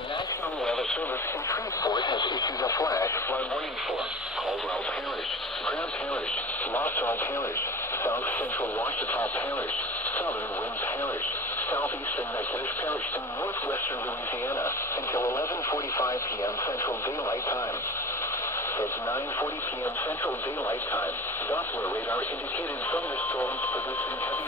The National Weather Service in Shreveport has issued a flash flood warning for Caldwell Parish, Graham Parish, Lasalle Parish, South Central Ouachita Parish, Southern Wind Parish, Southeastern Natchitoches Parish, and Northwestern Louisiana until 11:45 p.m. Central Daylight Time. At 9:40 p.m. Central Daylight Time, Doppler radar indicated thunderstorms producing heavy